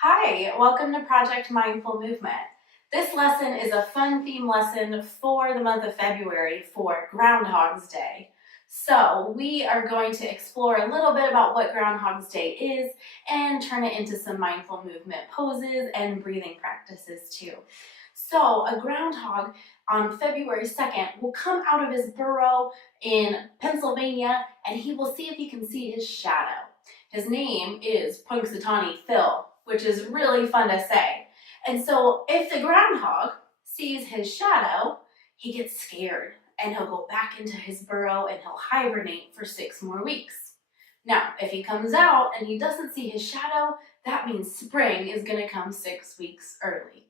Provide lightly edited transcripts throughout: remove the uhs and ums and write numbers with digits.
Hi, welcome to Project Mindful Movement. This lesson is a fun theme lesson for the month of February for Groundhog's Day. So we are going to explore a little bit about what Groundhog's Day is and turn it into some mindful movement poses and breathing practices too. So a groundhog on February 2nd will come out of his burrow in Pennsylvania and he will see if he can see his shadow. His name is Punxsutawney Phil, which is really fun to say. And so if the groundhog sees his shadow, he gets scared and he'll go back into his burrow and he'll hibernate for 6 more weeks. Now, if he comes out and he doesn't see his shadow, that means spring is going to come 6 weeks early.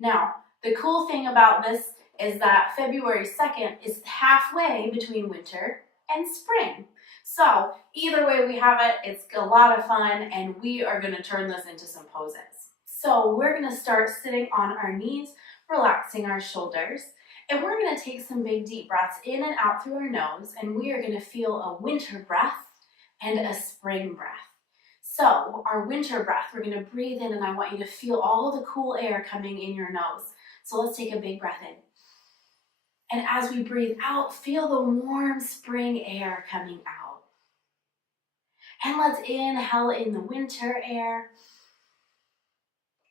Now, the cool thing about this is that February 2nd is halfway between winter and spring. So either way we have it, it's a lot of fun and we are going to turn this into some poses. So we're going to start sitting on our knees, relaxing our shoulders, and we're going to take some big deep breaths in and out through our nose, and we are going to feel a winter breath and a spring breath. So our winter breath, we're going to breathe in and I want you to feel all the cool air coming in your nose. So let's take a big breath in. And as we breathe out, feel the warm spring air coming out. And let's inhale in the winter air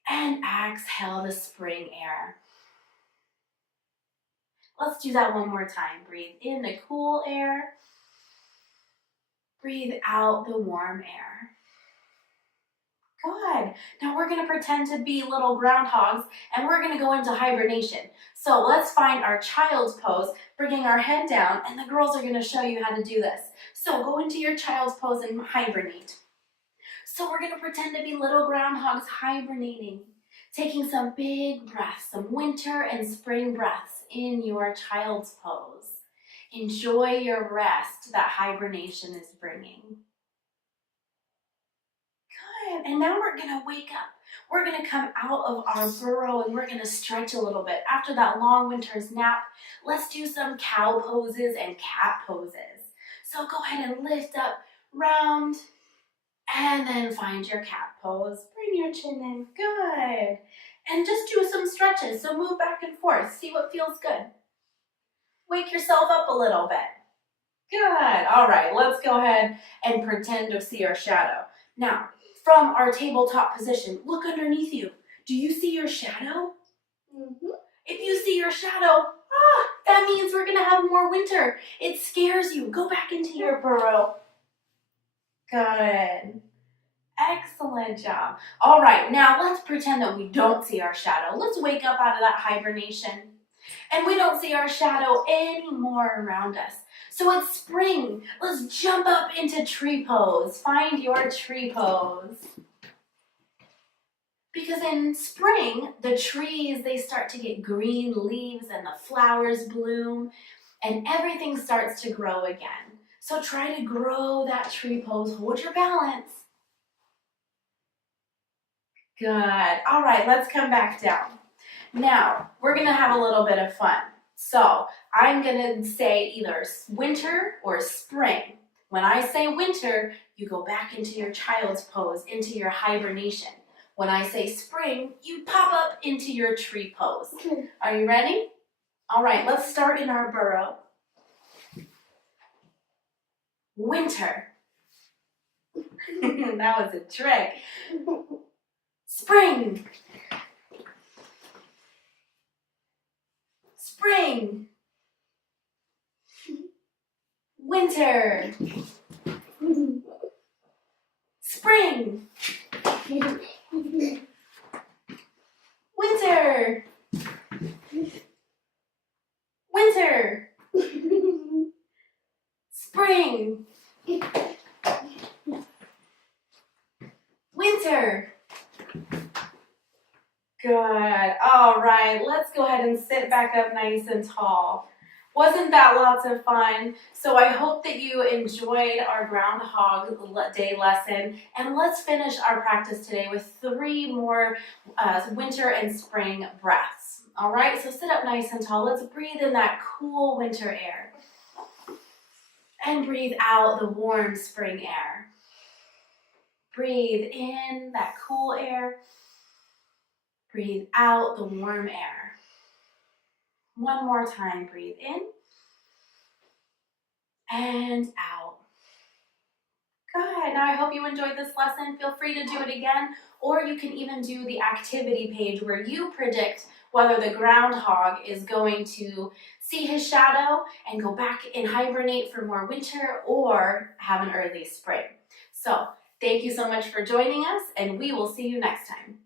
and exhale the spring air. Let's do that one more time. Breathe in the cool air. Breathe out the warm air. Good. Now we're going to pretend to be little groundhogs and we're going to go into hibernation. So let's find our child's pose, bringing our head down, and the girls are going to show you how to do this. So go into your child's pose and hibernate. So we're going to pretend to be little groundhogs hibernating, taking some big breaths, some winter and spring breaths in your child's pose. Enjoy your rest that hibernation is bringing. Good. And now we're going to wake up. We're going to come out of our burrow and we're going to stretch a little bit. After that long winter's nap, let's do some cow poses and cat poses. So go ahead and lift up, round, and then find your cat pose. Bring your chin in. Good. And just do some stretches. So move back and forth. See what feels good. Wake yourself up a little bit. Good. All right, let's go ahead and pretend to see our shadow. Now, from our tabletop position, look underneath you. Do you see your shadow? Mm-hmm. If you see your shadow, that means we're going to have more winter. It scares you. Go back into your burrow. Good. Excellent job. All right, now let's pretend that we don't see our shadow. Let's wake up out of that hibernation. And we don't see our shadow anymore around us. So it's spring. Let's jump up into tree pose. Find your tree pose. Because in spring, the trees, they start to get green leaves and the flowers bloom and everything starts to grow again. So try to grow that tree pose. Hold your balance. Good. All right, let's come back down. Now, we're going to have a little bit of fun. So, I'm going to say either winter or spring. When I say winter, you go back into your child's pose, into your hibernation. When I say spring, you pop up into your tree pose. Are you ready? All right, let's start in our burrow. Winter. That was a trick. Spring. Spring. Winter. Spring. Winter. Winter. Spring. Winter. Good. All right, let's go ahead and sit back up nice and tall. Wasn't that lots of fun? So I hope that you enjoyed our Groundhog Day lesson. And let's finish our practice today with 3 more winter and spring breaths. All right, so sit up nice and tall. Let's breathe in that cool winter air. And breathe out the warm spring air. Breathe in that cool air. Breathe out the warm air. One more time, breathe in and out. Good. Now I hope you enjoyed this lesson. Feel free to do it again, or you can even do the activity page where you predict whether the groundhog is going to see his shadow and go back and hibernate for more winter or have an early spring. So thank you so much for joining us, and we will see you next time.